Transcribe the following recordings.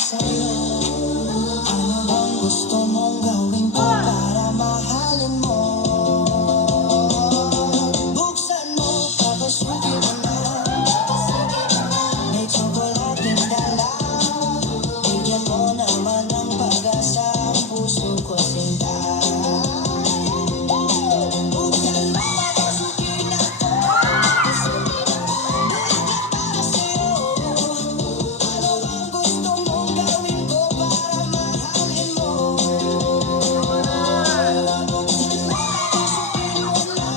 sa'yo. Ano bang gusto mong gawin ko para mahalin mo? Buksan mo, papasukin mo na. May tsokolating dala. Bigyan mo naman ng pag-asa ang puso ko sinta. Buksan mo, papasukin ako. Bulaklak para sa'yo. Ano bang gusto mong gawin ko para mahalin mo? Buksan mo, papasukin mo na.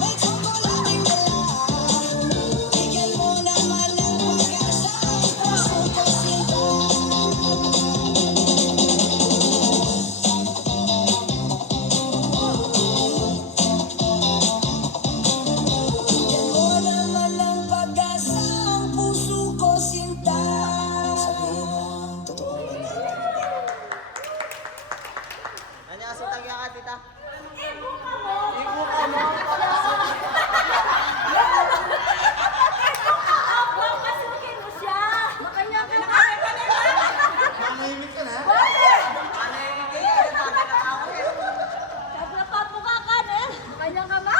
May tsokolating dala. Bigyan mo naman ng pag-asa ang puso ko sinta. Bigyan mo naman ng pag-asa ang puso ko sinta. Sabihin mo ang totoong nangyari. Ano kasi tagya ka, tita? Papasukin mo siya! Makanya ka na! Mamahimik ka na? Nagpapapukakan eh! Makanya ka ba?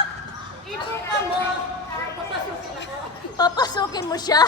Ibuka mo! Papasukin mo siya!